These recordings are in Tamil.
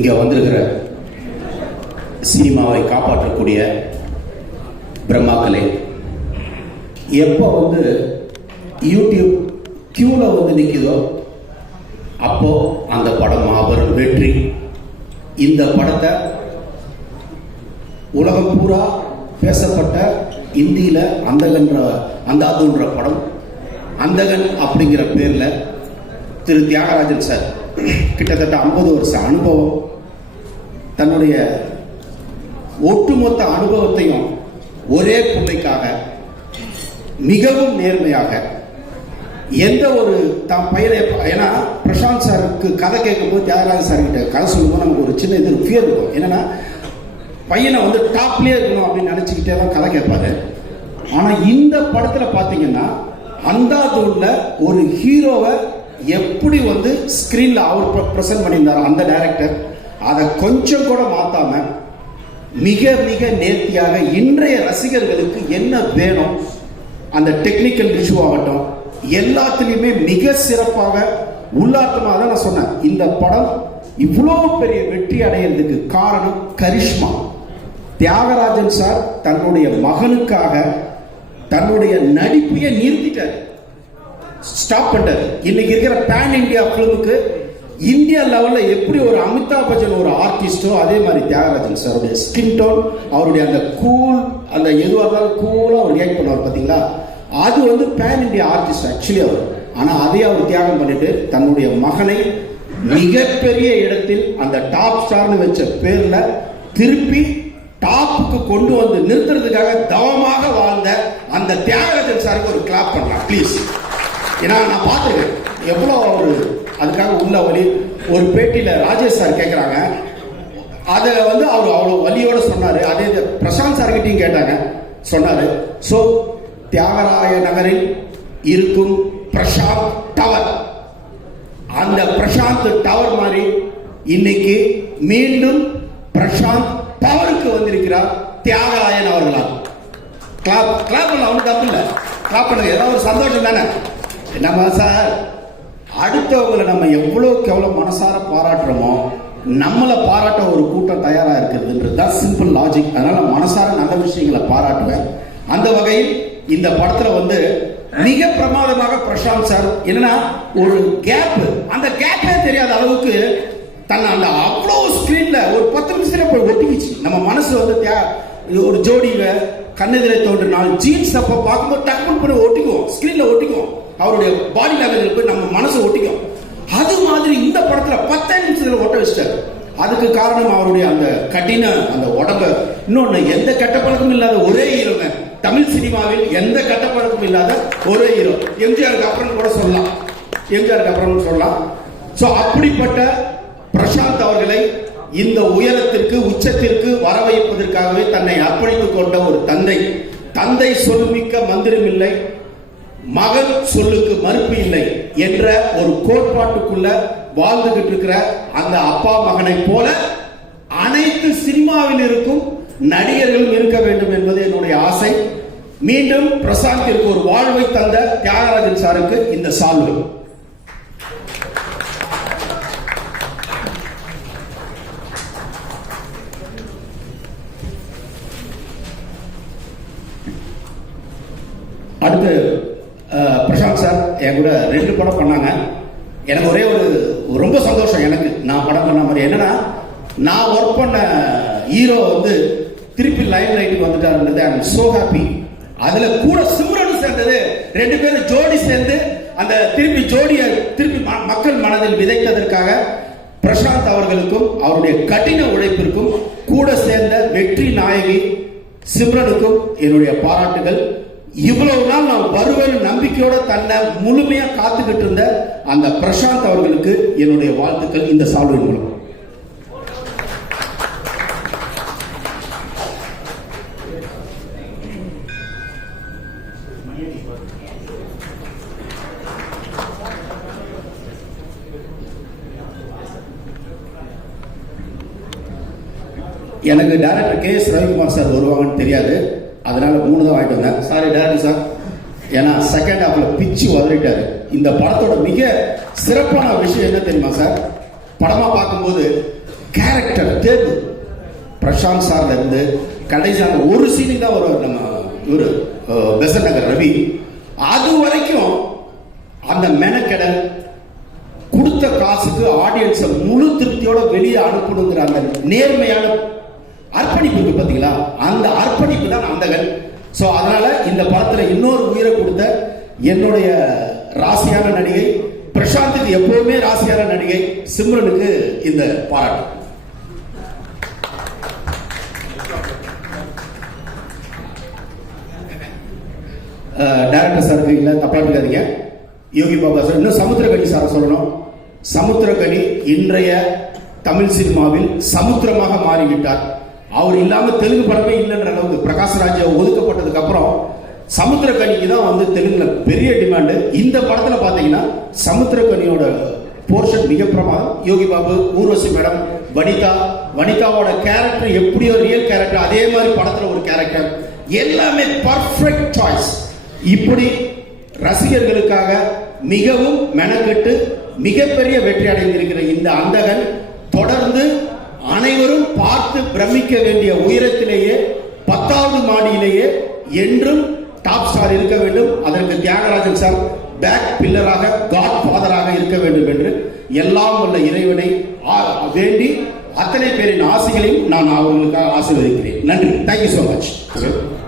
இங்கே வந்திருக்கிற சினிமாவை காப்பாற்றக்கூடிய பிரம்மாக்களே, எப்போ யூடியூப் கியூவில் நிற்குதோ அப்போ அந்த படம் மாபெரும் வெற்றி. இந்த படத்தை உலகம் பூரா பேசப்பட்ட இந்தியில் அந்தாதுன்ற படம், அந்தகன் அப்படிங்கிற பேரில் திரு தியாகராஜன் சார் கிட்டத்தட்ட 50 வருஷ அனுபவம், தன்னுடைய ஒட்டுமொத்த அனுபவத்தையும் ஒரே பிள்ளைக்காக மிகவும் நேர்மையாக எந்த ஒரு பையனை, ஏன்னா பிரசாந்த் சாருக்கு கதை கேட்கும்போது தியாகராஜன் சார் கிட்ட கதை சொல்லும்போது நமக்கு ஒரு சின்ன இது ஃபியர் இருக்கும். என்னன்னா பையனை டாப்லேயே இருக்கணும் அப்படின்னு நினச்சிக்கிட்டே தான் கதை கேட்பாரு. ஆனால் இந்த படத்தில் பார்த்தீங்கன்னா அந்தாதூன்ல ஒரு ஹீரோவை எப்படி ஸ்கிரீன்ல அவர் பிரசன்ட் பண்ணியிருந்தார் அந்த டைரக்டர், அதை கொஞ்சம் கூட மாத்தாம மிக மிக நேர்த்தியாக இன்றைய ரசிகர்களுக்கு என்ன வேணும், அந்த டெக்னிக்கல் இஷ்யூ ஆகட்டும் எல்லாத்துலேயுமே மிக சிறப்பாக உள்ளார்த்தமாக தான் நான் சொன்னேன். இந்த படம் இவ்வளோ பெரிய வெற்றி அடையிறதுக்கு காரணம் கரிஷ்மா. தியாகராஜன் சார் தன்னுடைய மகனுக்காக தன்னுடைய நடிப்பையை நிறுத்திட்டார், ஸ்டாப் பண்ணிட்டார். இன்னைக்கு இருக்கிற பேன் இந்தியா பிலிமுக்கு இந்தியா லெவல்ல எப்படி ஒரு அமிதாப் பச்சன் ஒரு ஆர்டிஸ்டோ அதே மாதிரி தியாகராஜன் சாருடைய ஸ்கின் டோன், அவருடைய அந்த கூல், அந்த எதுவாக இருந்தாலும் கூலா அவர் ரியாக்ட் பண்ணுவார் பார்த்தீங்களா, அது பேன் இந்தியா ஆர்டிஸ்ட் ஆக்சுவலி அவர். ஆனா அதே அவர் தியாகம் பண்ணிட்டு தன்னுடைய மகனை மிகப்பெரிய இடத்தில் அந்த டாப் ஸ்டார்னு வச்ச பேர்ல திருப்பி டாப்புக்கு கொண்டு நிறுத்துறதுக்காக தவமாக வாழ்ந்த அந்த தியாகராஜன் சாருக்கு ஒரு கிளாப் பண்ணலாம் ப்ளீஸ். ஏன்னா நான் பார்த்துருக்கேன் எவ்வளோ ஒரு அதுக்காக உள்ள வழி. ஒரு பேட்டியில ராஜேஷ் சார் கேட்குறாங்க, அதை அவர் அவ்வளோ வலியோட சொன்னாரு. அதே பிரசாந்த் சார்கிட்டையும் கேட்டாங்க, சொன்னாரு. ஸோ தியாகராய நகரில் இருக்கும் பிரசாந்த் டவர், அந்த பிரசாந்த் டவர் மாதிரி இன்னைக்கு மீண்டும் பிரசாந்த் பவருக்கு வந்திருக்கிறார் தியாகராயன் அவர்களால். கிளாப் பண்ண ஒன்றும் தப்பு இல்லை, கிளாப் பண்ணுங்க, ஏதாவது ஒரு சந்தோஷம் தானே. நம்ம சார் அடுத்தவங்களை நம்ம எவ்வளோக்கு எவ்வளோ மனசார பாராட்டுறோமோ நம்மளை பாராட்ட ஒரு கூட்டம் தயாரா இருக்கிறதுன்றது தான் சிம்பிள் லாஜிக். அதனால மனசார நல்ல விஷயங்களை பாராட்டுவேன். அந்த வகையில் இந்த படத்துல மிக பிரமாதமாக பிரசாந்த் சார் என்னன்னா ஒரு கேப், அந்த கேப்பே தெரியாத அளவுக்கு தன்னை அந்த அவ்வளோ ஸ்கிரீன்ல ஒரு 10 நிமிஷத்துல போய் ஒட்டிக்கிச்சு. நம்ம மனசு ஒரு ஜோடியை கண்ணெதிரை தோன்றினால் ஜீன்ஸ் அப்ப பார்க்கும்போது டக்குனு போய் ஒட்டிக்குவோம், ஸ்கிரீன்ல ஒட்டிக்குவோம், அவருடைய பாடி லாங்குவேஜ் போய் நம்ம மனசு ஒட்டிக்கும். அது மாதிரி இந்த படத்துல 10 நிமிஷத்துல ஒட்ட வச்சிட்டாரு. அதுக்கு காரணம் அவருடைய அந்த கடின அந்த உடம்ப. இன்னொன்னு, எந்த கெட்ட பழக்கமும் இல்லாத ஒரே ஹீரோங்க தமிழ் சினிமாவில், எந்த கெட்ட பழக்கமும் இல்லாத ஒரே ஹீரோ. எம்ஜிஆருக்கு அப்புறம் கூட சொல்லலாம், எம்ஜிஆருக்கு அப்புறம் சொல்லலாம். சோ அப்படிப்பட்ட பிரசாந்த் அவர்களை இந்த உயரத்திற்கு உச்சத்திற்கு வர வைப்பதற்காகவே தன்னை அர்ப்பணித்துக் கொண்ட ஒரு தந்தை சொல்மிக்க மந்திரம் இல்லை, மகன் சொல்லுக்கு மறுப்பு இல்லை என்ற ஒரு கோட்பாட்டுக்குள்ள வாழ்ந்துகிட்டு இருக்கிற அந்த அப்பா மகனை போல அனைத்து சினிமாவில் இருக்கும் நடிகர்களும் இருக்க வேண்டும் என்பது என்னுடைய ஆசை. மீண்டும் பிரசாந்திற்கு ஒரு வாழ்வை தந்த தியாகராஜன் சாருக்கு இந்த சால்வு. அடுத்து பிரசாந்த் சார் என் கூட 2 படம் பண்ணாங்க. எனக்கு ஒரே ஒரு ரொம்ப சந்தோஷம், எனக்கு நான் படம் பண்ண மாதிரி. என்னன்னா நான் ஒர்க் பண்ண ஹீரோ திருப்பி லைன் லைட்டுக்கு வந்துட்டாருன்றது ஐ அம் சோ ஹாப்பி. அதுல கூட சிம்ரன் சேர்ந்தது, 2 பேரும் ஜோடி சேர்ந்து அந்த ஜோடியை திருப்பி மக்கள் மனதில் விதைத்ததற்காக பிரசாந்த் அவர்களுக்கும் அவருடைய கடின உழைப்பிற்கும் கூட சேர்ந்த வெற்றி நாயகி சிம்ரனுக்கும் என்னுடைய பாராட்டுகள். இவ்வளவு நாள் நான் வருவேன் நம்பிக்கையோட தன்னை முழுமையா காத்துக்கிட்டு இருந்த அந்த பிரசாந்த் அவர்களுக்கு என்னுடைய வாழ்த்துக்கள் இந்த சால்வின் மூலம். எனக்கு director K S Ravikumar sir வருவாங்கன்னு தெரியாது, அதனால 3 தான் வாங்கிட்டு வந்தேன். சாரி டைரக்டர் சார், ஏன்னா செகண்ட் ஹாஃப்ல பிச்சு உதறிட்டாரு. இந்த படத்தோட மிக சிறப்பான விஷயம் என்ன தெரியுமா சார், படமா பார்க்கும்போது கேரக்டர் தேர்வு பிரசாந்த் சார்ல இருந்து கடைசியான ஒரு சீனுக்கு தான் ஒரு நம்ம இவரு பெசன்ட் நகர் ரவி, அது வரைக்கும் அந்த மெனக்கெடல், கொடுத்த காசுக்கு ஆடியன்ஸை முழு திருப்தியோட வெளியே அனுப்பணுங்கிற அந்த நேர்மையான அர்ப்பணிப்பு பார்த்தீங்களா, அந்த அர்ப்பணிப்பு தான் அந்தகன். ஸோ அதனால இந்த படத்துல இன்னொரு உயிரை கொடுத்த என்னுடைய ராசியான நடிகை பிரசாந்துக்கு, எப்பவுமே ராசியான நடிகை சிம்ரனுக்கு இந்த பாராட்டு. டைரக்டர் சாருக்கு இல்லை தப்பா இருக்காதீங்க, யோகி பாபா சார். இன்னும் சமுத்திரகனி சார் சொல்லணும். சமுத்திரகனி இன்றைய தமிழ் சினிமாவில் சமுத்திரமாக மாறிவிட்டார். அவர் இல்லாம தெலுங்கு படமே இல்லைன்ற அளவுக்கு பிரகாஷ்ராஜ் ஒதுக்கப்பட்டதுக்கு அப்புறம் சமுத்திரகனிக்கு தான் வந்து தெலுங்குல பெரிய டிமாண்டு. இந்த படத்துல பாத்தீங்கன்னா சமுத்திரகனியோட போர்ஷன் மிக பிரமாதம். யோகி பாபு, ஊர்வசி மேடம், வனிதாவோட கேரக்டர் எப்படியோ ரியல் கேரக்டர், அதே மாதிரி படத்துல ஒரு கேரக்டர், எல்லாமே பர்ஃபெக்ட் சாய்ஸ். இப்படி ரசிகர்களுக்காக மிகவும் மெனக்கெட்டு மிகப்பெரிய வெற்றி அடைந்திருக்கிற இந்த அந்தகன் தொடர்ந்து அனைவரும் பார்த்து பிரமிக்க வேண்டிய உயரத்திலேயே 10வது மாடியிலேயே என்றும் டாப் ஸ்டார் இருக்க வேண்டும். அதற்கு தியாகராஜன் சார் பேக் பில்லராக, காட் ஃபாதராக இருக்க வேண்டும் என்று எல்லாம் உள்ள இறைவனை வேண்டி அத்தனை பேரின் ஆசைகளையும் நான் அவர்களுக்காக ஆசீர்வதிக்கிறேன். நன்றி. Thank you so much.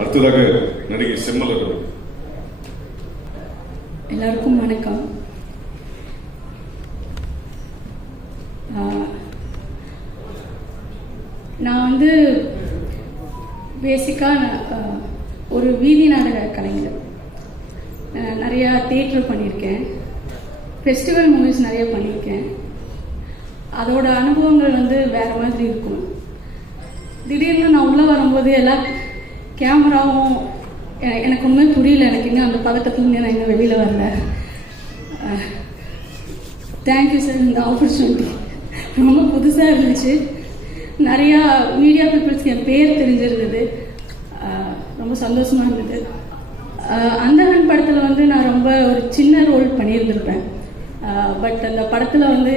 அடுத்ததாக நடிகை செம்மல். எல்லாருக்கும் வணக்கம். நான் வந்து பேசிக்காக ஒரு வீதி நாடக கலைஞர். நிறையா தியேட்டர் பண்ணியிருக்கேன், ஃபெஸ்டிவல் மூவிஸ் நிறைய பண்ணியிருக்கேன். அதோட அனுபவங்கள் வந்து வேறு மாதிரி இருக்கும். திடீர்னு நான் உள்ளே வரும்போது எல்லா கேமராவும் எனக்கு ஒன்றுமே புரியல. எனக்கு இன்னும் அந்த பதட்டத்துலேருந்து நான் இன்னும் வெளியில் வரல. தேங்க்யூ சார், இந்த ஆப்பர்ச்சுனிட்டி ரொம்ப புதுசாக இருந்துச்சு. நிறையா மீடியா பீப்புள்ஸ்க்கு என் பேர் தெரிஞ்சிருந்தது, ரொம்ப சந்தோஷமாக இருந்தது. அந்தகன் படத்தில் வந்து நான் ரொம்ப ஒரு சின்ன ரோல் பண்ணியிருந்திருப்பேன். பட் அந்த படத்தில் வந்து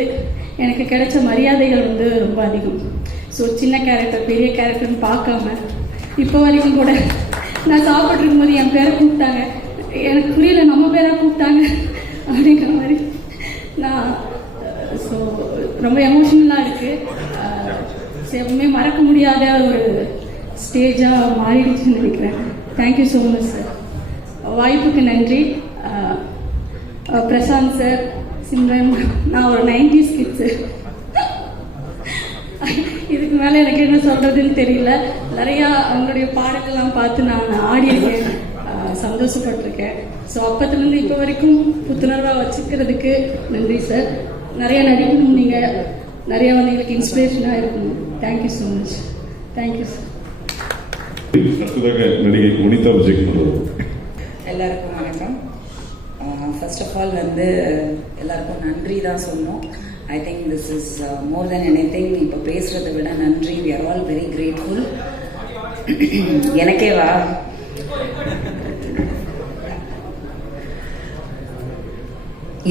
எனக்கு கிடைச்ச மரியாதைகள் வந்து ரொம்ப அதிகம். ஸோ சின்ன கேரக்டர் பெரிய கேரக்டர்னு பார்க்காம இப்போ வரைக்கும் கூட நான் சாப்பிட்டு இருக்கும்போது என் பேரை கூப்பிட்டாங்க, எனக்கு புரியல நம்ம பேராக கூப்பிட்டாங்க அப்படிங்கிற மாதிரி நான். ஸோ ரொம்ப எமோஷ்னலாக இருக்குது. எப்பவுமே மறக்க முடியாத ஒரு ஸ்டேஜாக மாறிடுச்சுன்னு நினைக்கிறேன். Thank you so much sir. வாய்ப்புக்கு நன்றி. பிரசாந்த் சார், சிம்ரன், நான் ஒரு 90s கிட்ஸு. இதுக்கு மேலே எனக்கு என்ன சொல்கிறதுன்னு தெரியல. நிறையா அவங்களுடைய பாடல்கள்லாம் பார்த்து நான் ஆடியிருக்கேன், சந்தோஷப்பட்டிருக்கேன். ஸோ அப்பத்துலேருந்து இப்போ வரைக்கும் புத்துணர்வாக வச்சுக்கிறதுக்கு நன்றி சார். நிறையா நடிக்கணும், நீங்கள் நிறையா வந்து எங்களுக்கு இன்ஸ்பிரேஷனாக இருக்கணும். Thank you so much. Thank you sir. அடுத்ததாக நடிகை வனிதா விஜயகுமார். எல்லாருக்கும் வணக்கம். ஃபர்ஸ்ட் ஆஃப் ஆல் வந்து எல்லாருக்கும் நன்றி தான் சொன்னோம். I think this is more than anything. இப்போ பேசுறதை விட நன்றி. We are all very grateful. எனக்கேவா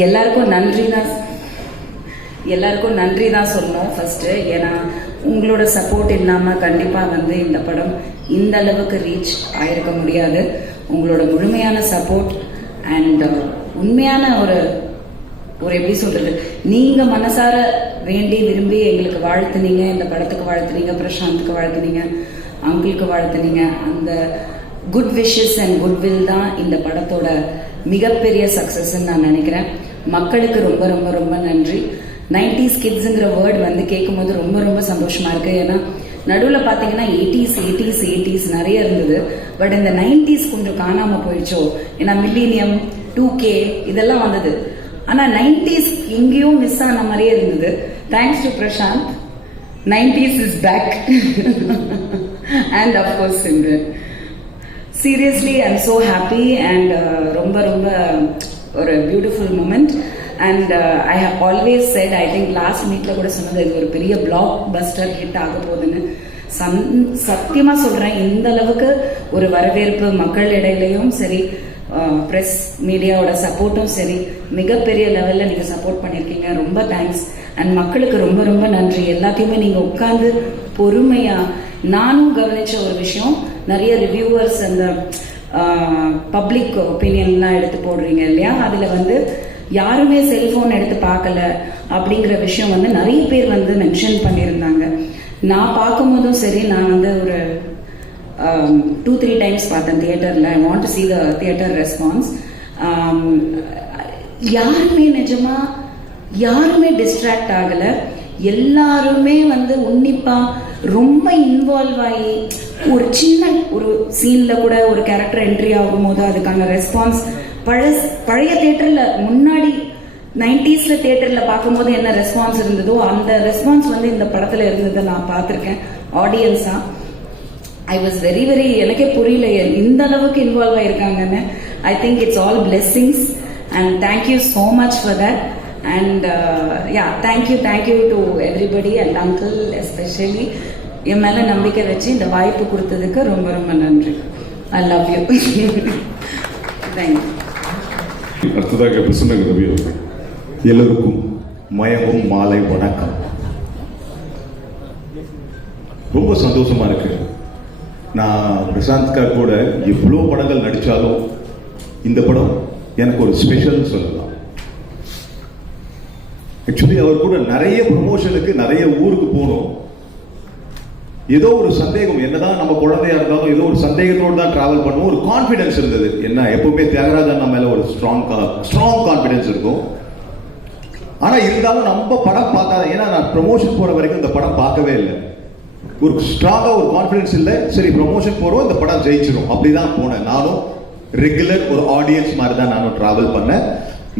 எல்லாருக்கும் நன்றி தான் சொன்னோம் ஃபர்ஸ்ட். ஏன்னா உங்களோட சப்போர்ட் இல்லாமல் கண்டிப்பாக வந்து இந்த படம் இந்த அளவுக்கு ரீச் ஆயிருக்க முடியாது. உங்களோட முழுமையான சப்போர்ட் அண்ட் உண்மையான ஒரு எப்படி சொல்றது, நீங்க மனசார வேண்டி விரும்பி எங்களுக்கு வாழ்த்துனீங்க, இந்த படத்துக்கு வாழ்த்துனீங்க, பிரசாந்துக்கு வாழ்த்துனீங்க, அங்கிளுக்கு வாழ்த்துனீங்க. அந்த குட் விஷஸ் அண்ட் குட்வில் தான் இந்த படத்தோட மிகப்பெரிய சக்சஸ்ன்னு நான் நினைக்கிறேன். மக்களுக்கு ரொம்ப ரொம்ப ரொம்ப நன்றி. 90s கிட்ஸுங்கிற வேர்ட் வந்து கேட்கும் போது ரொம்ப ரொம்ப சந்தோஷமா இருக்கு. ஏன்னா நடுவில் பார்த்தீங்கன்னா 80s நிறைய இருந்தது. பட் இந்த 90s கொஞ்சம் காணாம போயிடுச்சோ. ஏன்னா மில்லினியம், 2K இதெல்லாம் வந்தது. ஆனால் 90s எங்கேயும் மிஸ் ஆன மாதிரியே இருந்தது. Thanks to Prashanth, 90s is back. And of course Simran. Seriously I'm so happy and ரொம்ப ரொம்ப ஒரு beautiful moment. And I have always said, I think last மீட்ல கூட சொன்னது, இது ஒரு பெரிய பிளாக் பஸ்டர் ஹிட் ஆக போகுதுன்னு. சத்தியமா சொல்றேன், இந்த அளவுக்கு ஒரு வரவேற்பு மக்கள் இடையிலையும் சரி, பிரஸ் மீடியாவோட சப்போர்ட்டும் சரி, மிகப்பெரிய லெவல்ல நீங்க சப்போர்ட் பண்ணிருக்கீங்க. ரொம்ப தேங்க்ஸ். அண்ட் மக்களுக்கு ரொம்ப ரொம்ப நன்றி. எல்லாத்தையுமே நீங்க உட்கார்ந்து பொறுமையா, நானும் கவனிச்ச ஒரு விஷயம், நிறைய ரிவ்யூவர்ஸ் அந்த பப்ளிக் ஒப்பீனியன்லாம் எடுத்து போடுறீங்க இல்லையா, அதுல வந்து யாருமே செல்போன் எடுத்து பார்க்கல அப்படிங்கிற விஷயம் வந்து நிறைய பேர் வந்து மென்ஷன் பண்ணியிருந்தாங்க. நான் பார்க்கும்போதும் சரி, நான் வந்து ஒரு 2-3 டைம்ஸ் பார்த்தேன் தியேட்டர்ல. I want to see the theater response. யாருமே நிஜமா யாருமே டிஸ்ட்ராக்ட் ஆகல. எல்லாருமே வந்து உன்னிப்பா ரொம்ப இன்வால்வ் ஆகி, ஒரு சின்ன ஒரு சீன்ல கூட ஒரு கேரக்டர் என்ட்ரி ஆகும்போது அதுக்கான ரெஸ்பான்ஸ் பழைய தியேட்டர்ல முன்னாடி 90s தியேட்டர்ல பார்க்கும்போது என்ன ரெஸ்பான்ஸ் இருந்ததோ அந்த ரெஸ்பான்ஸ் வந்து இந்த படத்துல இருந்ததை நான் பார்த்திருக்கேன் ஆடியன்ஸா. ஐ வாஸ் வெரி வெரி, எனக்கே புரியல இந்த அளவுக்கு இன்வால்வ் ஆயிருக்காங்கன்னு. I think it's all blessings and thank you so much for that. And yeah, thank you to everybody and uncle especially என் மேல நம்பிக்கை வச்சு இந்த வாய்ப்பு கொடுத்ததுக்கு ரொம்ப ரொம்ப நன்றி. I love you. தேங்க்யூ. அடுத்ததாக பிரசன்னங்க ரவி அவர்கள். எல்லோருக்கும் மயங்கும் மாலை வணக்கம். ரொம்ப சந்தோஷமா இருக்கு. நான் பிரசாந்த் கார் கூட எவ்வளோ படங்கள் நடிச்சாலும் இந்த படம் எனக்கு ஒரு ஸ்பெஷல் சொல்லலாம். ஆக்சுவலி அவர் கூட நிறைய ப்ரமோஷனுக்கு நிறைய ஊருக்கு போனோம். ஏதோ ஒரு சந்தேகம், என்னதான் நம்ம குழந்தையா இருந்தாலும் ஏதோ ஒரு சந்தேகத்தோடு தான் டிராவல் பண்ணுவோம். ஒரு கான்பிடன்ஸ் இருந்தது. என்ன, எப்பவுமே தியாகராஜன் நம்ம மேல ஒரு ஸ்ட்ராங் கான்பிடன்ஸ் இருக்கும். ஆனா இருந்தாலும் நம்ம படம் பார்த்தா, ஏன்னா நான் ப்ரமோஷன் போற வரைக்கும் இந்த படம் பார்க்கவே இல்லை. ஒரு ஸ்ட்ராங்கா ஒரு கான்பிடன்ஸ் இல்லை. சரி, ப்ரமோஷன் போறோம், இந்த படம் ஜெயிச்சிடும் அப்படிதான் போனேன். நானும் ரெகுலர் ஒரு ஆடியன்ஸ் மாதிரி தான் நானும் டிராவல் பண்ணேன்.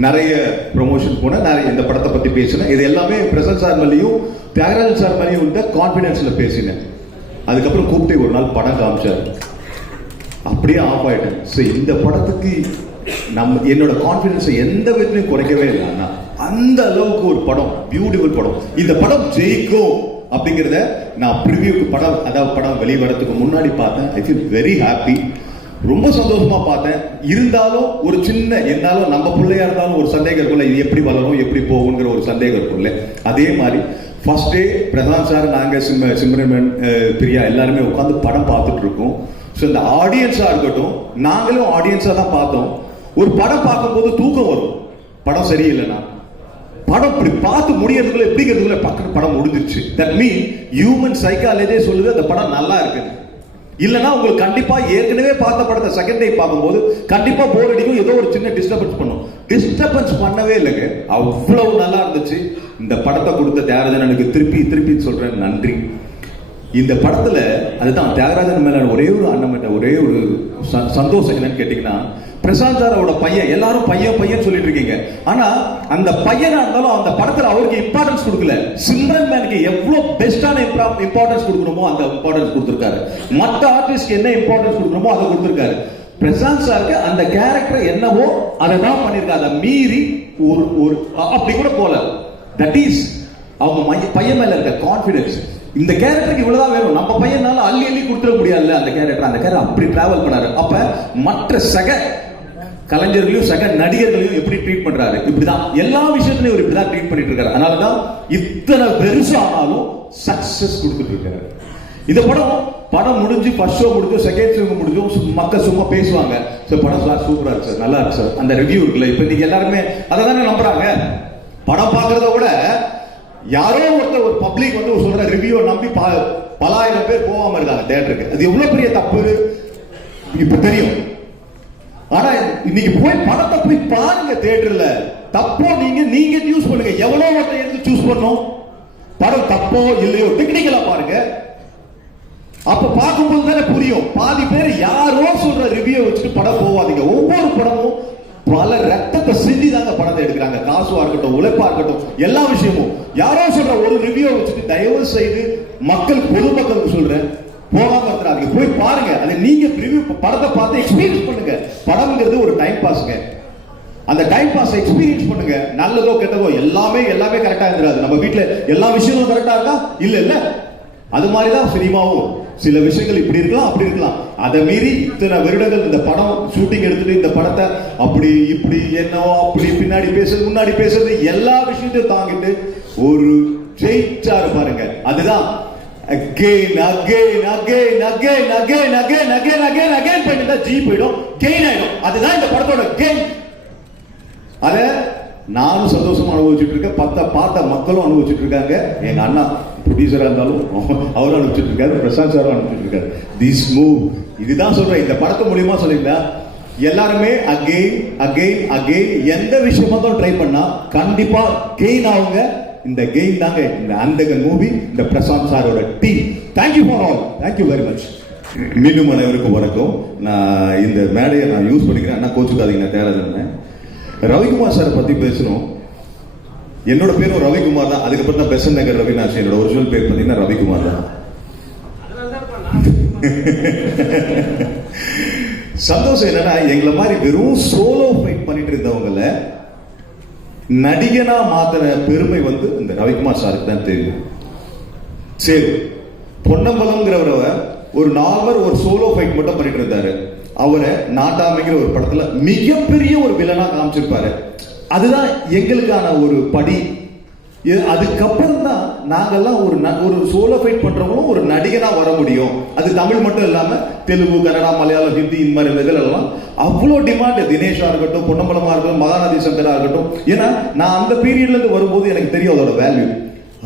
நிறைய ப்ரமோஷன் போனேன், நிறைய இந்த படத்தை பத்தி பேசினேன். இது எல்லாமே பிரசன்ட் சார் மேலேயும் தியாகராஜன் சார் மேலேயும் இந்த கான்பிடன்ஸ்ல பேசினேன். அதுக்கப்புறம் கூப்பிட்டு ஒரு நாள் படம் காமிச்சார், அப்படியே ஆஃப் ஆயிட்டேன். ஸோ இந்த படத்துக்கு என்னோட கான்பிடன்ஸை எந்த விதத்திலையும் குறைக்கவே இல்லை. அண்ணா, அந்த அளவுக்கு ஒரு படம், பியூட்டிஃபுல் படம். இந்த படம் ஜெயிக்கும் அப்படிங்கிறத நான் ப்ரிவியூக்கு படம் வெளிவரத்துக்கு முன்னாடி பார்த்தேன். I feel very happy. ரொம்ப சந்தோஷமா பார்த்தேன். இருந்தாலும் ஒரு சின்ன, இருந்தாலும் நம்ம பிள்ளையா இருந்தாலும் ஒரு சந்தேகம் இருக்கும்ல, இது எப்படி வளரும் எப்படி போகுங்கிற ஒரு சந்தேகம் இருக்கும்ல. அதே மாதிரி ஃபர்ஸ்ட் டே பிரசாந்த் சார், நாங்க சிம்ரன் பிரியா எல்லாருமே உட்காந்து படம் பார்த்துட்டு இருக்கோம். ஸோ இந்த ஆடியன்ஸா இருக்கட்டும், நாங்களும் ஆடியன்ஸா தான் பார்த்தோம். ஒரு படம் பார்க்கும்போது தூக்கம் வரும், படம் சரியில்லைன்னா. படம் இப்படி பார்த்து முடியறதுக்குள்ள எப்படிங்கிறதுக்குள்ள பக்கம் படம் முடிஞ்சிருச்சு. தட் மீன் ஹியூமன் சைக்காலஜியே சொல்லுது அந்த படம் நல்லா இருக்குது. இல்லைன்னா உங்களுக்கு கண்டிப்பா ஏற்கனவே பார்த்த படத்தை செகண்ட் டே பார்க்கும்போது கண்டிப்பா போர் அடிக்கும், ஏதோ ஒரு சின்ன டிஸ்டர்பன்ஸ் பண்ணும். டிஸ்டர்பன்ஸ் பண்ணவே இல்லைங்க, அவ்வளவு நல்லா இருந்துச்சு. இந்த படத்தை கொடுத்த தியாகராஜன் எனக்கு திருப்பி சொல்றேன் நன்றி. இந்த படத்துல அதுதான் தியாகராஜன் மேல ஒரே ஒரு அண்ணன் ஒரே ஒரு சந்தோஷம் என்னன்னு கேட்டீங்கன்னா, பிரசாந்த் சாரோட பையன், எல்லாரும் பையன் சொல்லிட்டு இருக்கீங்க. ஆனா அந்த பையனா இருந்தாலும் அந்த படத்துல அவருக்கு இம்பார்ட்டன்ஸ் கொடுக்கல. சிம்ரன் மேனுக்கு எவ்வளவு பெஸ்டான இம்பார்ட்டன்ஸ் கொடுக்கணுமோ அந்த இம்பார்ட்டன்ஸ் கொடுத்திருக்காரு. மற்ற ஆர்டிஸ்ட்க்கு என்ன இம்பார்ட்டன்ஸ் கொடுக்கணுமோ அதை கொடுத்திருக்காரு. பிரசாந்த் சாருக்கு அந்த கேரக்டர் என்னவோ அதை தான் பண்ணிருக்காரு. அதை மீறி ஒரு அப்படி கூட போல. தட் இஸ் அவங்க பையன் மேல இருக்க கான்பிடன்ஸ். இந்த கேரக்டருக்கு இவ்வளவுதான் வேணும், நம்ம பையனால அள்ளி கொடுத்துட முடியாது அந்த கேரக்டர் அப்படி டிராவல் பண்ணாரு. அப்ப மற்ற சக கலைஞர்களையும் சக நடிகர்களையும் எப்படி ட்ரீட் பண்றாரு, இப்படிதான் எல்லா விஷயத்திலையும் இப்படிதான் ட்ரீட் பண்ணிட்டு இருக்காரு. அதனாலதான் இத்தனை பெருசு ஆனாலும் சக்சஸ் கொடுத்துட்டு இருக்காரு. இந்த படம் முடிஞ்சு ஃபர்ஸ்ட் ஷோ முடிஞ்சு செகண்ட் ஷோ முடிஞ்சு மக்கள் சும்மா பேசுவாங்க, படம் சார் சூப்பரா இருக்கு சார், நல்லா இருக்கு சார், அந்த ரிவ்யூ இருக்குல்ல. இப்ப நீங்க எல்லாருமே அதை தானே நம்புறாங்க. படம் பார்க்கறத விட யாரோ ஒருத்தர் ஒரு பப்ளிக் வந்து சொல்ற ரிவ்யூ நம்பி பல ஆயிரம் பேர் போகாம இருக்காங்க தியேட்டருக்கு. அது எவ்வளவு பெரிய தப்பு இப்ப தெரியும். ஆனா இன்னைக்கு போய் படத்தை போய் பாருங்க தியேட்டர்ல. தப்போ நீங்க சூஸ் பண்ணுங்க. எவ்வளவு ஒருத்தர் எடுத்து சூஸ் பண்ணும் படம் தப்போ இல்லையோ டெக்னிக்கலா பாருங்க. அப்ப பார்க்கும்போது தானே புரியும். பாதி பேர் யாரோ சொல்ற ரிவ்யூ வச்சுட்டு படம் போவாதீங்க. ஒவ்வொரு படமும் பல ரத்தத்தை சிந்தி தாங்க படத்தை எடுக்கிறாங்க. காசுவா இருக்கட்டும், உழைப்பா இருக்கட்டும், எல்லா விஷயமும் யாரோ சொல்ற ஒரு ரிவ்யூ வச்சுட்டு தயவு செய்து பொதுமக்களுக்கு சொல்றேன், போகாம இருக்கிறாங்க. போய் பாருங்க. அதை நீங்க ரிவ்யூ படத்தை பார்த்து எக்ஸ்பீரியன்ஸ் பண்ணுங்க. படம்ங்கிறது ஒரு டைம் பாஸ்ங்க. அந்த டைம் பாஸ் எக்ஸ்பீரியன்ஸ் பண்ணுங்க. நல்லதோ கெட்டதோ எல்லாமே கரெக்டா இருந்துராது. நம்ம வீட்டுல எல்லா விஷயமும் கரெக்டா இருக்கா இல்ல அது மாதிரி தான் சினிமாவும். சில விஷயங்கள் இப்படி இருக்கலாம் அப்படி இருக்கலாம். அதை மீறி இத்தனை வருடங்கள் இந்த படம் ஷூட்டிங் எடுத்துட்டு இந்த படத்தை அப்படி இப்படி என்னவோ அப்படி பின்னாடி பேசுறது முன்னாடி பேசுறது எல்லா விஷயத்தையும் தாங்கிட்டு ஒரு ஜெயிச்சாரு பாருங்க. அதுதான் again பண்ணிட்டா ஜி போயிடும், கெயின் ஆயிடும். அதுதான் இந்த படத்தோட கெயின். அத நானும் சந்தோஷமா அனுபவிச்சுட்டு இருக்கேன், பார்த்த மக்களும் அனுபவிச்சுட்டு இருக்காங்க. எங்க அண்ணா ப்ரொடியூசரா இருந்தாலும் அவரும் அனுப்பிச்சுட்டு இருக்காரு, பிரசாந்த் சாரும் அனுப்பிச்சுட்டு இருக்காரு. திஸ் மூவ் இதுதான் சொல்றேன். இந்த படத்து மூலியமா சொல்லியிருந்தா எல்லாருமே அகெயின் எந்த விஷயமா தான் ட்ரை பண்ணா கண்டிப்பா கெயின் ஆகுங்க. இந்த கெயின் தாங்க இந்த அந்தகன் மூவி, இந்த பிரசாந்த் சாரோட team. Thank you for all, thank you very much. மீண்டும் அனைவருக்கும் வணக்கம். நான் இந்த மேடையை நான் யூஸ் பண்ணிக்கிறேன், அண்ணா கோச்சுக்காதீங்க, நான் தேவையில்லை. ரவிக்குமார் சார் பத்தி பேசணும். என்னோட பேரும் ரவிக்குமார் தான். அதுக்கப்புறம் தான் பெசன் நகர் ரவிநாஷ். என்னோட ஒரிஜினல் பேர் பார்த்தீங்கன்னா ரவிக்குமார் தான். சந்தோஷம் என்னன்னா, எங்களை மாதிரி வெறும் சோலோ ஃபைட் பண்ணிட்டு இருந்தவங்கள நடிகனா மாத்திர பெருமை வந்து இந்த ரவிக்குமார் சாருக்கு தான் தெரியும். சரி, பொன்னம்பலம்ங்கிறவரை ஒரு நார்மல் ஒரு சோலோ ஃபைட் மட்டும் பண்ணிட்டு இருந்தாரு. அவரை நாட்டாமைங்கிற ஒரு படத்துல மிகப்பெரிய ஒரு வில்லனா காமிச்சிருப்பாரு. அதுதான் எங்களுக்கான ஒரு படி. அதுக்கப்புறம் தான் நாங்கெல்லாம் ஒரு சோலோ ஃபைட் பண்றவங்களும் ஒரு நடிகனா வர முடியும். அது தமிழ் மட்டும் இல்லாம தெலுங்கு, கன்னடா, மலையாளம், ஹிந்தி இந்த மாதிரி இதெல்லாம் அவ்வளோ டிமாண்ட். தினேஷா இருக்கட்டும், பொன்னம்பலமா இருக்கட்டும், மகாநதி சங்கரா இருக்கட்டும். ஏன்னா நான் அந்த பீரியட்ல இருந்து வரும்போது எனக்கு தெரியும் அதோட வேல்யூ.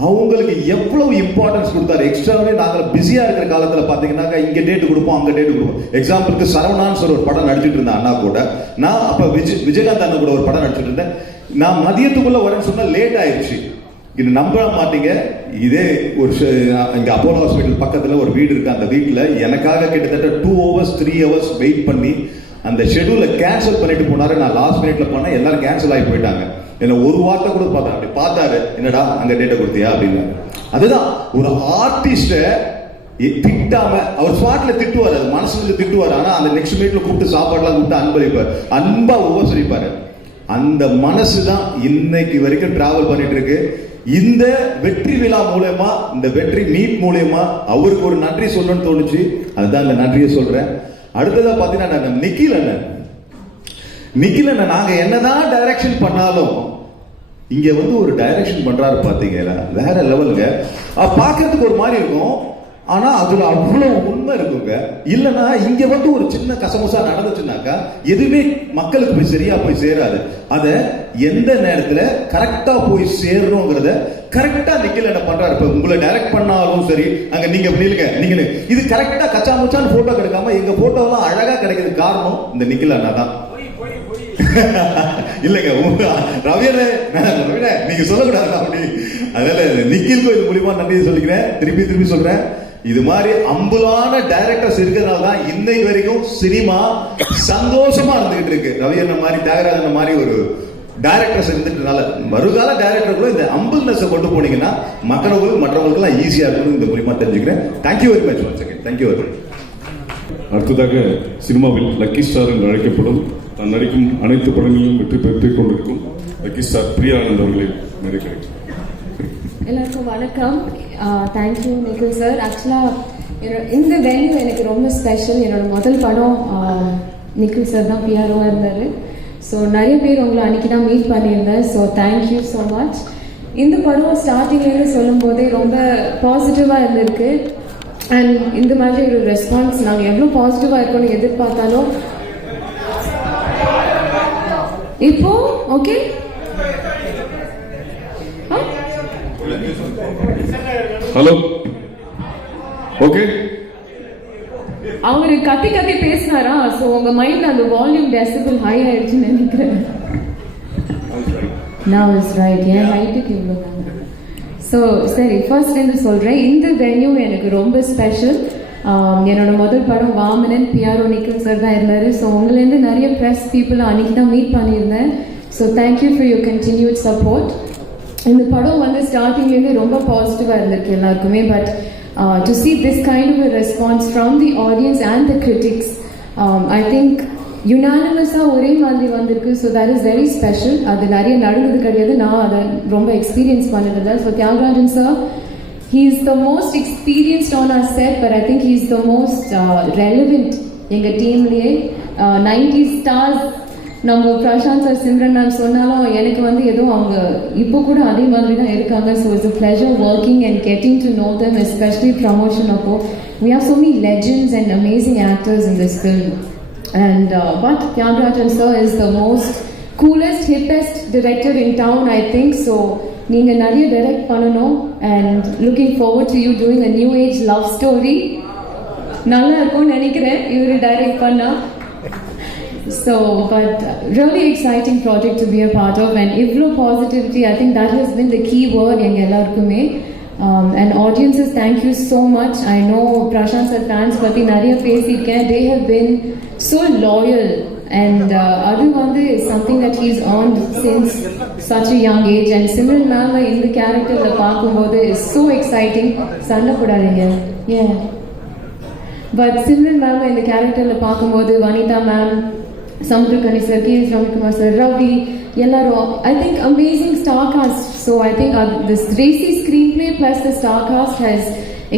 அவங்களுக்கு எவ்வளவு இம்பார்ட்டன்ஸ் கொடுத்தாரு. எக்ஸ்ட்ராவே நாங்கள் பிஸியா இருக்கிற காலத்துல பாத்தீங்கன்னா இங்க டேட் கொடுப்போம், அங்க டேட் கொடுப்போம். எக்ஸாம்பிளுக்கு சரவணான்னு சொல்ற ஒரு படம் நடிச்சிட்டு இருந்தேன் அண்ணா கூட. நான் அப்ப விஜயகாந்த் அண்ணா கூட ஒரு படம் நடிச்சிட்டு இருந்தேன். நான் மதியத்துக்குள்ள வரேன்னு சொன்னா லேட் ஆயிடுச்சு. இது நம்ப மாட்டீங்க. இதே ஒரு இங்க அப்போலோ ஹாஸ்பிட்டல் பக்கத்துல ஒரு வீடு இருக்கு. அந்த வீட்டுல எனக்காக கிட்டத்தட்ட 2 hours 3 hours வெயிட் பண்ணி அந்த ஷெட்யூல கேன்சல் பண்ணிட்டு போனாரு. நான் லாஸ்ட் மினிட்ல போனேன், எல்லாரும் கேன்சல் ஆகி போயிட்டாங்க. என்ன ஒரு வார்த்தை கூட பார்த்தேன். அப்படி பார்த்தாரு, என்னடா அங்க டேட்டை கொடுத்தியா அப்படின்னு. அதுதான் ஒரு ஆர்டிஸ்ட திட்டாம அவர் ஸ்பாட்ல திட்டுவாரு, அது மனசுல திட்டுவாரு. ஆனா அந்த நெக்ஸ்ட் மீட்ல கூப்பிட்டு சாப்பாடுலாம் கூப்பிட்டு அன்பளிப்பார், அன்பா உபசரிப்பாரு. அந்த மனசு தான் இன்னைக்கு வரைக்கும் டிராவல் பண்ணிட்டு இருக்கு. இந்த வெற்றி விழா மூலமா, இந்த வெற்றி மீட் மூலமா அவருக்கு ஒரு நன்றி சொல்லணும்னு தோணுச்சு. அதுதான் இந்த நன்றியை சொல்றேன். அடுத்ததா பாத்தீங்கன்னா நிக்கில் அண்ணன் நாங்க என்னதான் டைரக்ஷன் பண்ணாலும் இங்க வந்து ஒரு டைரக்ஷன் பண்றாரு பாத்தீங்களா, வேற லெவலுங்க. பாக்குறதுக்கு ஒரு மாதிரி இருக்கும், ஆனா அதுல அவ்வளவு உண்மை இருக்குங்க. இல்லைன்னா இங்க வந்து ஒரு சின்ன கசமுசா நடந்துச்சுனாக்கா எதுவுமே மக்களுக்கு போய் சரியா போய் சேராது. அத எந்த நேரத்துல கரெக்டா போய் சேரணுங்கிறத கரெக்டா நிக்கல என்ன பண்றாரு. இப்ப உங்களை டைரக்ட் பண்ணாலும் சரி, அங்க நீங்க இல்லைங்க நீங்க இது கரெக்டா கச்சா முச்சான்னு போட்டோ கிடைக்காம எங்க போட்டோ எல்லாம் அழகா கிடைக்கிறது காரணம் இந்த நிக்கில் அண்ணா தான். இல்லங்க ரவியனே நீங்க சொல்லக்கூடாது அப்படி. அதனால நிக்கிலுக்கும் இது மூலியமா நன்றி சொல்லிக்கிறேன். திருப்பி சொல்றேன், இது மாதிரி அம்புலான டைரக்டர்ஸ் இருக்கிறதுனால தான் இன்னைக்கு வரைக்கும் சினிமா சந்தோஷமா இருந்துகிட்டு இருக்கு. ரவியண்ண மாதிரி, தியாகராஜன் மாதிரி ஒரு டைரக்டர்ஸ் இருந்துட்டனால வருகால டைரக்டர்களும் இந்த அம்புல்னஸ் கொண்டு போனீங்கன்னா மற்றவங்களுக்கு எல்லாம் ஈஸியா இருக்கும். இந்த மூலியமா தெரிஞ்சுக்கிறேன். Thank you very much once again. Thank you very much. அடுத்ததாக சினிமாவில் லக்கி ஸ்டார் என்று அழைக்கப்படும் தான் நடிக்கும் அனைத்து படங்களிலும் வெற்றி பெற்றுக் கொண்டிருக்கும் லக்கி ஸ்டார் பிரியா ஆனந்த் அவர்களை நிறைய கிடைக்கும். எல்லாருக்கும் வணக்கம். Thank you Nikhil sir. ஆக்சுவலாக இந்த வென்யூ எனக்கு ரொம்ப ஸ்பெஷல். என்னோட முதல் படம் நிக்கில் சார் தான் பிஆர்ஓவாக இருந்தார். ஸோ நிறைய பேர் உங்களை அன்றைக்கி தான் மீட் பண்ணியிருந்தேன். So thank you so much. இந்த படம் ஸ்டார்டிங்லேருந்து சொல்லும் போதே ரொம்ப பாசிட்டிவாக இருந்திருக்கு. அண்ட் இந்த மாதிரி ஒரு ரெஸ்பான்ஸ் நாங்கள் எவ்வளோ பாசிட்டிவாக இருக்கோன்னு எதிர்பார்த்தாலும் இப்போ ஓகே ஹலோ ஓகே. அவரு கத்தி பேசினாரா? ஸோ உங்க மைண்ட் அந்த வால்யூம் டெசிபிள் ஹை ஆயிடுச்சுன்னு நினைக்கிறேன். Now is right. ஏன் ஹைட்டுக்கு இவ்வளோ தாங்க. ஸோ சரி, ஃபர்ஸ்ட்லேருந்து சொல்கிறேன். இந்த வென்யூ எனக்கு ரொம்ப ஸ்பெஷல். என்னோட முதல் படம் வாமனன், பிஆர்ஓ நிக்கில் சார் தான் இருந்தார். ஸோ உங்களேருந்து நிறைய ப்ரெஸ் பீப்புளை அன்றைக்கி தான் மீட் பண்ணியிருந்தேன். So thank you for your continued support. இந்த படம் வந்து ஸ்டார்டிங்லேருந்து ரொம்ப பாசிட்டிவாக இருந்திருக்கு எல்லாருக்குமே. But to see this kind of a response from the audience and the critics, I think யுனானிமஸாக ஒரே மாதிரி வந்திருக்கு. So that is very special. அது நிறைய நடந்தது கிடையாது, நான் அதை ரொம்ப எக்ஸ்பீரியன்ஸ் பண்ணிட்டு. So Thiyagarajan sir, He's the most experienced on our set, but I think he's the most relevant எங்க டீம்லயே. 90s stars நம்ம பிரசாந்த் சார் சிம்ரன் மேம் சொன்னாலும் எனக்கு வந்து ஏதோ அவங்க இப்போ கூட அதே மாதிரி தான் இருக்காங்க. So it's a pleasure working and getting to know them, especially promotion அப்போ. We have so many legends and amazing actors in this film. And but Tyagarajan sir is the most coolest, hippest director in town, I think. So நீங்க நிறைய டைரக்ட் பண்ணணும் and looking forward to you doing a new age love story. நல்லா இருக்கும்னு நினைக்கிறேன் இவரு டைரக்ட் பண்ணா. So but really exciting project to be a part of, and ivlo positivity, I think that has been the key word எங்க எல்லாருக்குமே. And audiences, thank you so much. I know Prashant sir fans பத்தி நிறைய பேசியிருக்கேன். They have been so loyal, and adu vandu is something that he's earned since such a young age. And Simran ma'am in the character la paakumbodhu is so exciting. Sanda podadinga. Yeah, but Simran ma'am in the character la paakumbodhu, Vanita ma'am, Samudrakani sir, K. Ravikumar sir, Ravi, Yellaro, I think amazing star cast. So I think this racy screenplay plus the star cast has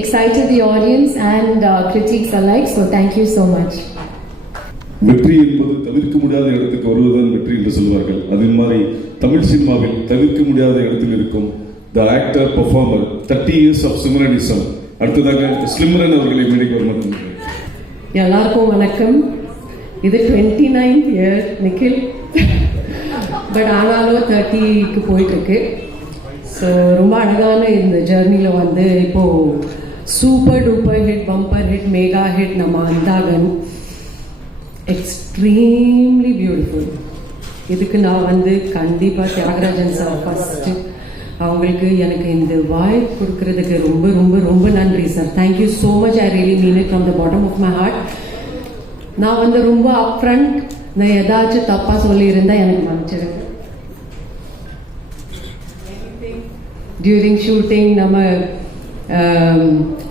excited the audience and critics alike. So thank you so much. வெற்றி என்பது தவிர்க்க முடியாத இடத்துக்கு வருவதுதான் வெற்றி என்று சொல்வார்கள். அதே மாதிரி தமிழ் சினிமாவில் தவிர்க்க முடியாத இடத்தில் இருக்கும் the actor performer 30 years of சிம்ரனிசம். அடுத்ததாக ஸ்லிம்ரன் அவர்களை மேடைக்கு வருமாறு. எல்லாருக்கும் வணக்கம். இது 29th year நிக்கில், பட் ஆனாலும் 30க்கு போயிட்டு இருக்கு. ஸோ ரொம்ப அழகான இந்த ஜேர்னியில் வந்து இப்போ super duper hit, bumper hit, mega hit நம்ம அந்தாகன், எக்ஸ்ட்ரீம்லி பியூட்டிஃபுல். இதுக்கு நான் வந்து கண்டிப்பாக தியாகராஜன் சார் ஃபஸ்ட்டு அவங்களுக்கு எனக்கு இந்த வாய்ப்பு கொடுக்கறதுக்கு ரொம்ப ரொம்ப ரொம்ப நன்றி sir. Thank you so much. I really mean it from the bottom of my heart. நான் வந்து ரொம்ப அப்ஃப்ரண்ட், நான் ஏதாச்சும் தப்பாக சொல்லியிருந்தேன் எனக்கு மன்னிச்சிருங்க. டியூரிங் ஷூட்டிங் நம்ம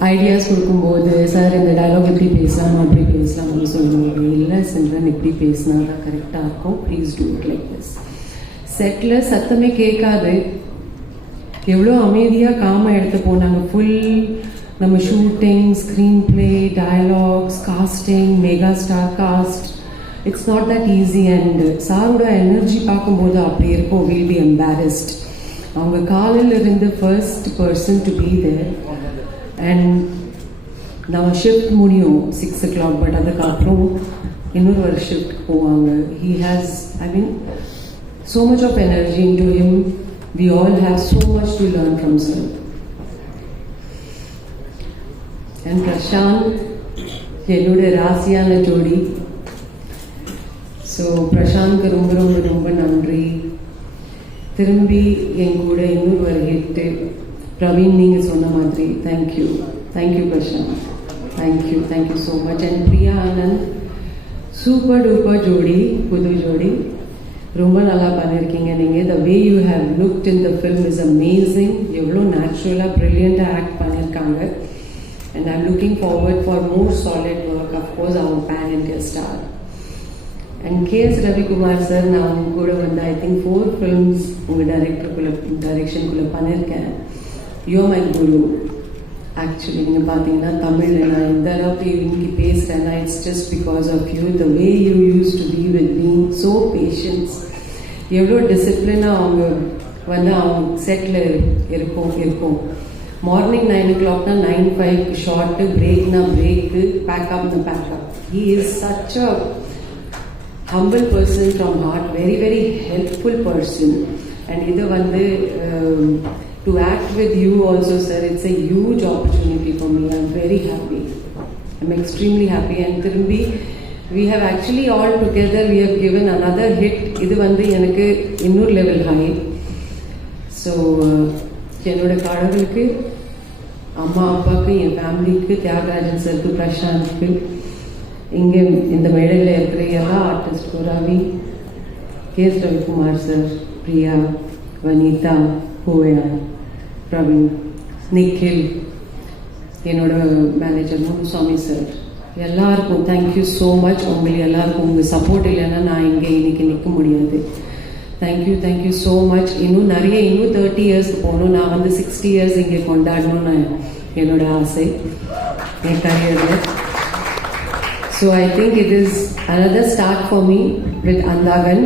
ஐடியாஸ் கொடுக்கும்போது சார் இந்த டயலாக் இப்படி பேசலாம் அப்படி பேசலாம்னு சொல்லுவாங்க. இல்லை சிம்ரன் இப்படி பேசினா தான் கரெக்டாக இருக்கும், please do it like this. செட்டில் சத்தமே கேட்காது, எவ்வளோ அமைதியாக காமாக எடுத்து போனாங்க. ஃபுல் நம்ம shooting, screenplay, dialogues, casting, mega star cast, it's not that easy. And சாரோட எனர்ஜி பார்க்கும்போது அப்படி இருக்கும், வில் பி எம்பாரஸ்ட். அவங்க காலையில் இருந்து first person to be there. And நம்ம ஷிஃப்ட் முடியும் 6 o'clock, பட் அதுக்கப்புறம் இன்னொரு ஒரு ஷிஃப்ட் போவாங்க. He has, I mean, so much of energy into him. We all have so much to learn from sir. And Prashant, என்னோட ராசியான ஜோடி. ஸோ பிரசாந்த்க்கு ரொம்ப ரொம்ப ரொம்ப நன்றி. திரும்பி என் கூட இன்னொரு ஒரு ஹிட்டு பிரவீன், நீங்கள் சொன்ன மாதிரி thank you. Thank you Prashanth, thank you so much. And Priya Anand, super duper ஜோடி, புது ஜோடி, ரொம்ப நல்லா பண்ணியிருக்கீங்க நீங்கள். The way you have looked in the film is amazing. எவ்வளோ நேச்சுரலாக ப்ரில்லியண்ட்டாக ஆக்ட் பண்ணியிருக்காங்க. And I'm looking forward for more solid work. Of course அவங்க pan India star. And K.S. Ravikumar sir, நான் அவங்க கூட வந்து ஐ திங்க் 4 ஃபிலிம்ஸ் உங்கள் டைரக்ஷனுக்குள்ளே பண்ணியிருக்கேன். You my Guru. ஆக்சுவலி நீங்கள் பார்த்தீங்கன்னா தமிழில் நான் இந்த அளவுக்கு இன்னைக்கு பேசுகிறேன்னா it's just because of you. The way you use to be with me, so patience. எவ்வளோ டிசிப்ளினாக அவங்க வந்து அவங்க செட்டில் இருக்கும். மார்னிங் 9 o'clock 9:05 ஷார்ட்டு, பிரேக்னா பிரேக்கு, பேக்கப்னா packup. He is such a humble person from heart, very very helpful person. And idu vandu to act with you also sir, it's a huge opportunity for me. I'm very happy, I'm extremely happy. And thirumbi we have actually all together we have given another hit. Idu vandu enakku innor level high. So என்னோட கடவுளுக்கு, அம்மா அப்பாவுக்கு, என் ஃபேமிலிக்கு, தியாகராஜன் சருக்கு, பிரசாந்த்க்கு, இங்கே இந்த மேடையில் இருக்கிற எல்லா ஆர்டிஸ்ட்டும், ரவி, K.S. ரவிக்குமார் சார், பிரியா, வனிதா, பூயா, பிரவீன், நிக்கில், என்னோட மேனேஜர் முனுசாமி சார், எல்லாருக்கும் தேங்க்யூ ஸோ மச். உங்களுக்கு எல்லாருக்கும் உங்கள் சப்போர்ட் இல்லைன்னா நான் இங்கே இன்னைக்கு நிற்க முடியாது. Thank you so much. இன்னும் 30 இயர்ஸ் போகணும். நான் வந்து 60 இயர்ஸ் இங்கே கொண்டாடணும்னு என்னோட ஆசை என் கரியரில். So I think it is another start for me with Andhagan.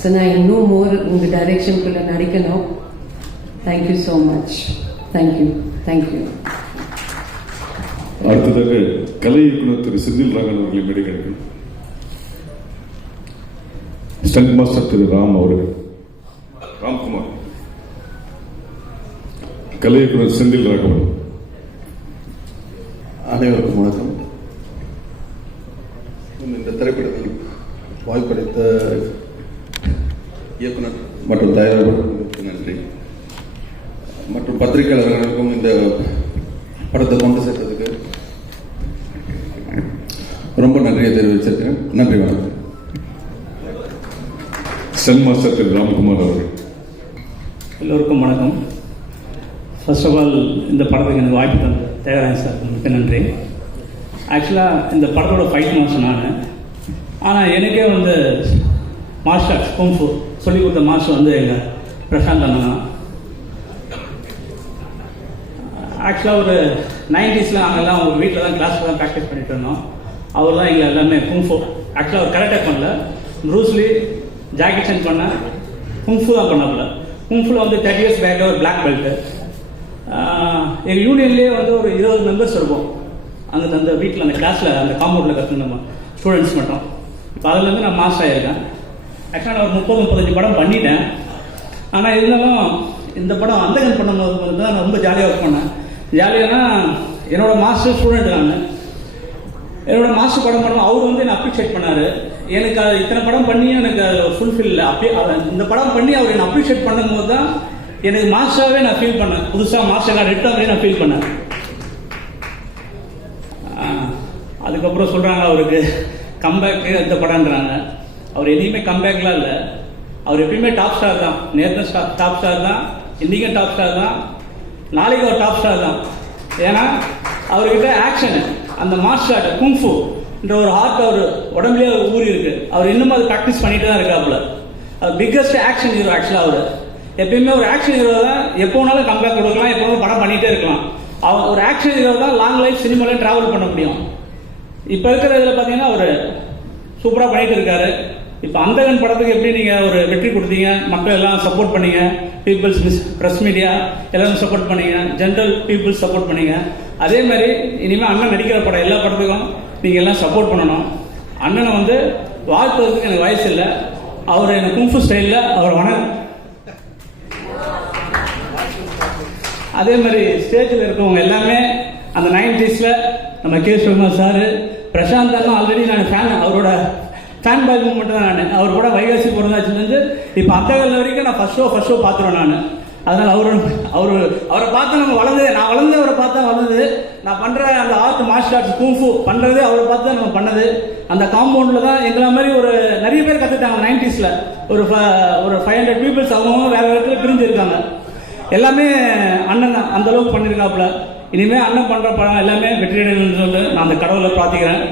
ஸோ நான் இன்னும் மோர் உங்கள் டைரெக்ஷனுக்குள்ளே நடிக்கணும். Thank you so much. தேங்க்யூ. அடுத்ததாக கலை இயக்குனர் திரு செந்தில் ராகவன் அவர்களை மேடை கிடைக்கும். ஸ்டண்ட் மாஸ்டர் திரு ராம்குமார், கலை இயக்குனர் செந்தில் ராகவன். அனைவருக்கும் வணக்கம். இந்த திரைப்படத்தில் வாய்ப்பளித்த இயக்குனர் மற்றும் தயாரிப்பாளர்களுக்கு நன்றி. மற்றும் பத்திரிகையாளர்களுக்கும் இந்த படத்தை கொண்டு சேர்த்ததுக்கு ரொம்ப நன்றியை தெரிவிச்சிருக்கேன். நன்றி, வணக்கம். ஸ்டண்ட் மாஸ்டர் திரு ராம்குமார் அவர்கள். எல்லோருக்கும் வணக்கம். ஃபர்ஸ்ட் ஆஃப் ஆல் இந்த படத்துக்கு எனக்கு வாய்ப்பு தந்த தேவராஜன் சார் மிக்க நன்றி. ஆக்சுவலாக இந்த படத்தோட ஃபைட் மாஸ்டர் நான். ஆனால் எனக்கே வந்து மார்ஷல் ஆர்ட்ஸ் குங்ஃபு சொல்லிக் கொடுத்த மாஸ்டர் வந்து எங்கள் பிரசாந்த் அண்ணா தான். ஆக்சுவலாக ஒரு 90s நாங்கள்லாம் ஒரு வீட்டில் தான் கிளாஸில் தான் ப்ராக்டிஸ் பண்ணிட்டு இருந்தோம். அவர் தான் எங்களை எல்லாமே குங்ஃபு. ஆக்சுவலாக அவர் கராட்டே பண்ணல, ப்ரூஸ்லி ஜாக்கி சான் பண்ண குங்ஃபு தான் பண்ணல. குங்ஃபுல வந்து 30 இயர்ஸ் பேக் ஒரு பிளாக் பெல்ட்டு. எங்கள் யூனியன்லேயே வந்து ஒரு 20 மெம்பர்ஸ் இருப்போம். அந்த வீட்டில் அந்த கிளாஸில் அந்த காம்பவுண்டில் கற்றுன நம்ம ஸ்டூடெண்ட்ஸ் மட்டும். இப்போ அதுலேருந்து நான் மாஸ்டர் ஆகியிருக்கேன். ஆக்சுவலாக நான் ஒரு 30-35 படம் பண்ணிட்டேன். ஆனால் இருந்தாலும் இந்த படம் அந்தகன் பண்ணும்போது தான் நான் ரொம்ப ஜாலியாக ஒர்க் பண்ணேன். ஜாலியானா என்னோட மாஸ்டர் ஸ்டூடெண்ட் நான். என்னோட மாஸ்டர் படம் பண்ணுவோம். அவர் வந்து என்னை அப்ரிஷியேட் பண்ணார். எனக்கு அது இத்தனை படம் பண்ணியும் எனக்கு அது ஃபுல்ஃபில் இல்லை. அப்படியே இந்த படம் பண்ணி அவர் என்னை அப்ரிஷியேட் பண்ணும்போது தான் எனக்கு மாஸ்டராகவே நான் ஃபீல் பண்ணேன். புதுசாக மாஸ்டர் நான் எடுத்தாவே நான் ஃபீல் பண்ணேன். அதுக்கப்புறம் சொல்கிறாங்க அவருக்கு கம்பேக்கு இந்த படம்ன்றாங்க. அவர் எதையுமே கம்பேக்லாம் இல்லை. அவர் எப்பயுமே டாப் ஸ்டார் தான். நேற்று டாப் ஸ்டார் தான், இன்றைக்கும் டாப் ஸ்டார் தான், நாளைக்கு ஒரு டாப் ஸ்டார் தான். ஏன்னா அவர்கிட்ட ஆக்ஷன், அந்த மார்ஷல் ஆர்ட் குங்ஃபுன்ற ஒரு ஹார்ட் அவர் உடம்புலேயே ஊறி இருக்கு. அவர் இன்னும் அது ப்ராக்டிஸ் பண்ணிட்டு தான் இருக்காப்புல. அவர் பிக்கஸ்ட் ஆக்ஷன் ஹீரோ. ஆக்சுவலாக அவர் எப்பயுமே ஒரு ஆக்ஷன் ஹீரோ தான். எப்போனாலும் கம்பேக் கொடுக்கலாம், எப்போனாலும் படம் பண்ணிகிட்டே இருக்கலாம். அவர் ஒரு ஆக்ஷன் ஹீரோ தான் லாங் லைஃப் சினிமாவில் ட்ராவல் பண்ண முடியும். இப்போ இருக்கிற இதில் பார்த்தீங்கன்னா அவர் சூப்பராக பண்ணிட்டு இருக்காரு. இப்போ அந்தகன் படத்துக்கு எப்படி நீங்கள் ஒரு வெற்றி கொடுத்தீங்க, மக்கள் எல்லாம் சப்போர்ட் பண்ணீங்க, பீப்புள்ஸ் ப்ரெஸ் மீடியா எல்லாரும் சப்போர்ட் பண்ணீங்க, ஜென்ரல் பீப்புள்ஸ் சப்போர்ட் பண்ணீங்க. அதே மாதிரி இனிமேல் அண்ணன் நடிக்கிற படம் எல்லா படத்துக்கும் நீங்கள் எல்லாம் சப்போர்ட் பண்ணணும். அண்ணனை வந்து வாழ்த்துறதுக்கு எனக்கு வயசு இல்லை. அவர் எனக்கு குங்ஃபு ஸ்டைலில் அவர் அதே மாதிரி ஸ்டேஜில் இருக்கவங்க எல்லாமே அந்த 90s நம்ம கே. சிவகுமார் சார், பிரசாந்த் அண்ணா ஆல்ரெடி நான் ஃபேன், அவரோட ஃபேன் பாய் மூமெண்ட் தான் நான். அவர் கூட வைகாசி பிறந்தாச்சுலேருந்து இப்போ அந்தகல் வரைக்கும் நான் ஃபர்ஸ்ட் ஷோ பார்த்துருவேன் நான். அதனால் அவரை பார்த்து நம்ம நான் வளர்ந்து அவரை பார்த்தா வளர்ந்து. நான் பண்ணுற அந்த ஆர்ட் மார்ஷல் ஆர்ட்ஸ் குங்ஃபு பண்ணுறதே அவரை பார்த்து தான் நம்ம பண்ணது. அந்த காம்பவுண்டில் தான் எங்களை மாதிரி ஒரு நிறைய பேர் கற்றுட்டாங்க. 90s ஒரு 500 பீப்புள்ஸ் அவங்க வேறு இடத்துல பிரிஞ்சு இருக்காங்க. எல்லாமே அண்ணன் தான் அந்த அளவுக்கு பண்ணியிருக்காப்புல. இனிமேல் அண்ணன் பண்ணுற படம் எல்லாமே வெற்றியடைன்னு சொல்லி நான் அந்த கடவுளை பிரார்த்திக்கிறேன்.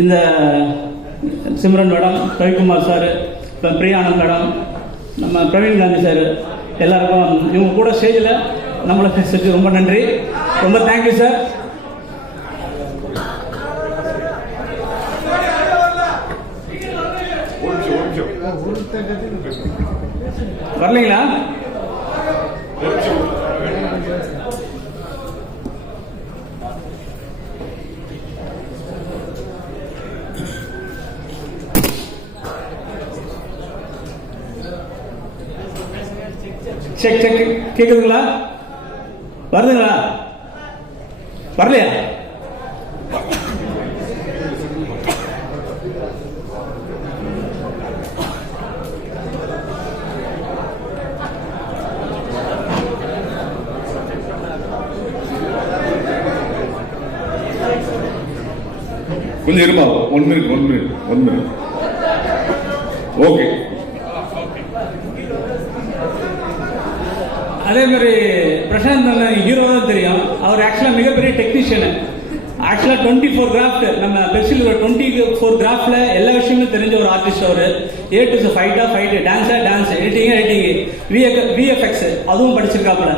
இந்த Simran madam, Ravikumar sir, Priyanand madam, நம்ம பிரவீன் காந்தி சார், எல்லாருக்கும் இவங்க கூட ஸ்டேஜில் நம்மளை பேசுறதுக்கு ரொம்ப நன்றி. ரொம்ப தேங்க்யூ சார். வரலீங்களா? செக் கேக்குதுங்களா? வருதுங்களா? வரலையா? கொஞ்சம் இருமா. 1 மினிட். ஓகே. அதே மாதிரி பிரசாந்த் ஹீரோ தான் தெரியும். அவர் ஆக்சுவலாக மிகப்பெரிய டெக்னீஷியனு. ஆக்சுவலாக 24 கிராஃப்ட் நம்ம பெருசில் 24 கிராஃப்ட்ல எல்லா விஷயமும் தெரிஞ்ச ஒரு ஆர்டிஸ்ட் அவர். A to fight, dance, editing, VFX அதுவும் படிச்சிருக்காப்புல.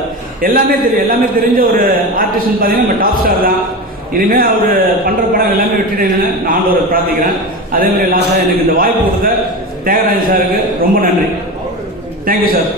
எல்லாமே தெரிஞ்ச ஒரு ஆர்டிஸ்ட்னு பார்த்தீங்கன்னா நம்ம டாப் ஸ்டார் தான். இனிமேல் அவர் பண்ணுற படம் எல்லாமே விட்டுட்டேன்னு நான் ஆண்டவரை பிரார்த்திக்கிறேன். அதே மாதிரி லாஸ்ட்டாக எனக்கு இந்த வாய்ப்பு கொடுத்த தியாகராஜன் சாருக்கு ரொம்ப நன்றி. Thank you sir.